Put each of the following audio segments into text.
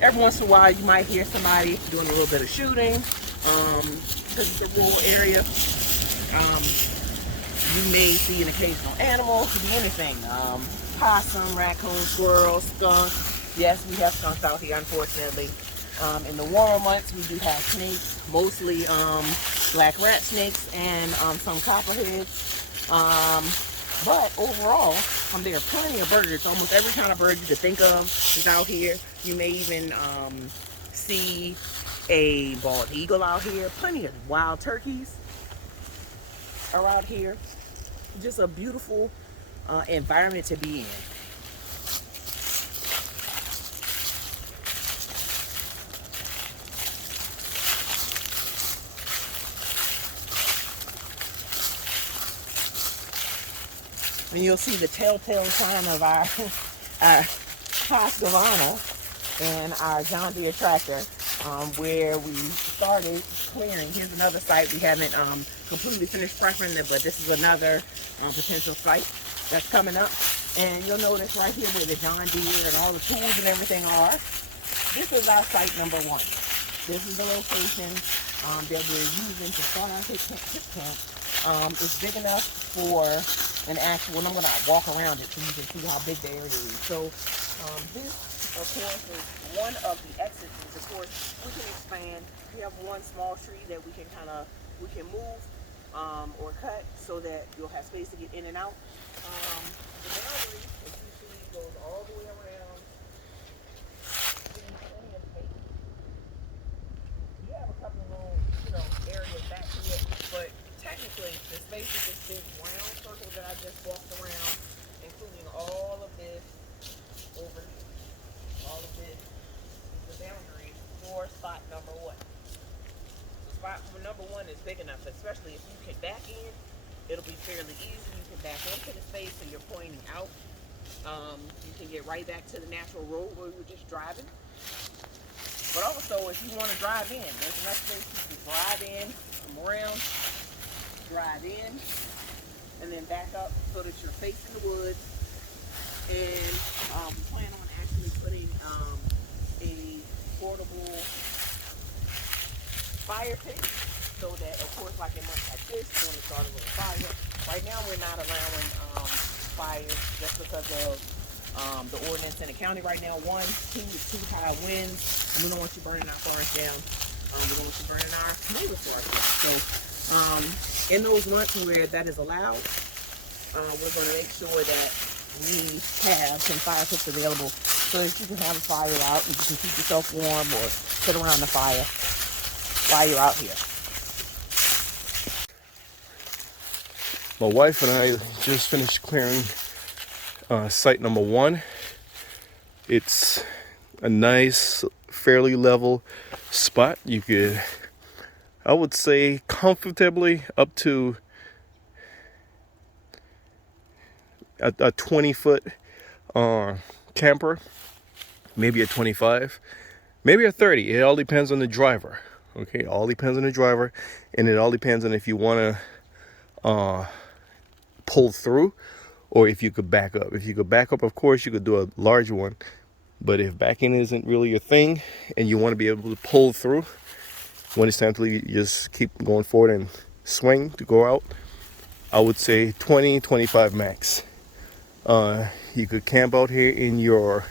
Every once in a while, you might hear somebody doing a little bit of shooting. Because it's a rural area, you may see an occasional animal. It could be anything. Possum, raccoon, squirrel, skunk. Yes, we have skunks out here, unfortunately. In the warmer months, we do have snakes, mostly black rat snakes and some copperheads. But overall, there are plenty of birds. Almost every kind of bird you could think of is out here. You may even see a bald eagle out here. Plenty of wild turkeys are out here. Just a beautiful environment to be in. And you'll see the telltale sign of our Husqvarna and our John Deere tractor, where we started clearing. Here's another site we haven't completely finished prepping it, but this is another potential site that's coming up. And you'll notice right here where the John Deere and all the tools and everything are. This is our site number 1. This is the location that we're using to start our Hipcamp. It's big enough for an actual, and I'm going to walk around it so you can see how big the area is. So this, of course, is one of the exits. Of course, we can expand. We have one small tree that we can move or cut so that you'll have space to get in and out. The boundary, as you see, goes all the way around. Plenty of space. You have a couple of little, areas back here, but technically the space is this big round circle that I just walked around, including all of this over here. All of this is the boundary for spot number 1. So spot number 1 is big enough, especially if you can back in. It'll be fairly easy. You can back into the space so you're pointing out. You can get right back to the natural road where we were just driving. But also, if you want to drive in, there's enough space you can drive in, come around, drive in, and then back up so that you're facing the woods. And we plan on actually putting a portable fire pit so that, of course, like in months like this, you want to start a little fire. Right now, we're not allowing fires just because of the ordinance in the county right now. 1, 2 is too high winds, and we don't want you burning our forest down. We don't want you burning our neighbor's forest down. So in those months where that is allowed, we're going to make sure that we have some fire pits available so that you can have a fire out and you can keep yourself warm or sit around the fire while you're out here. My wife and I just finished clearing site number 1. It's a nice, fairly level spot. You could, I would say, comfortably up to a 20-foot camper, maybe a 25, maybe a 30. It all depends on the driver. Okay, all depends on the driver, and it all depends on if you want to pull through or if you could back up. If you could back up, of course, you could do a larger one. But if backing isn't really your thing and you want to be able to pull through, when it's time to leave, you just keep going forward and swing to go out. I would say 20, 25 max. You could camp out here in your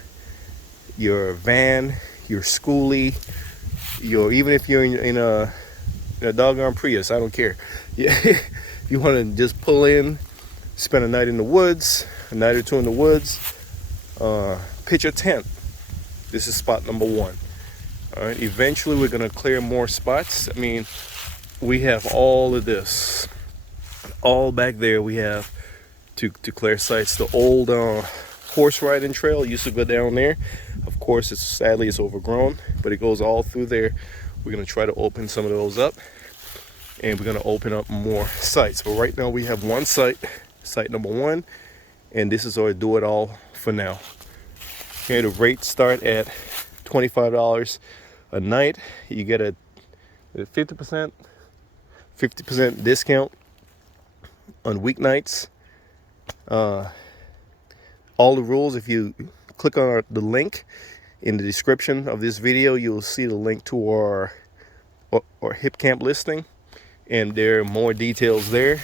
van, your schoolie, even if you're in a doggone Prius, I don't care. Yeah, if you want to just pull in, spend a night in the woods, a night or two in the woods, pitch a tent. This is spot number 1. All right, eventually we're gonna clear more spots. I mean, we have all of this, all back there. We have to clear sites. The old horse riding trail used to go down there. Of course, sadly it's overgrown, but it goes all through there. We're gonna try to open some of those up, and we're gonna open up more sites. But right now we have one site number 1, and this is our do it all for now. Okay, the rates start at $25 a night. You get a 50% discount on weeknights. All the rules, if you click on the link, In the description of this video, you'll see the link to our Hipcamp listing, and there are more details there.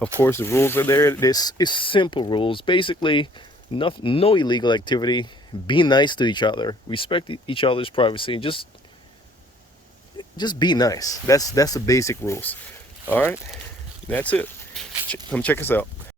Of course, the rules are there. This is simple rules. Basically, no illegal activity. Be nice to each other. Respect each other's privacy. Just be nice. That's the basic rules. All right, that's it. Come check us out.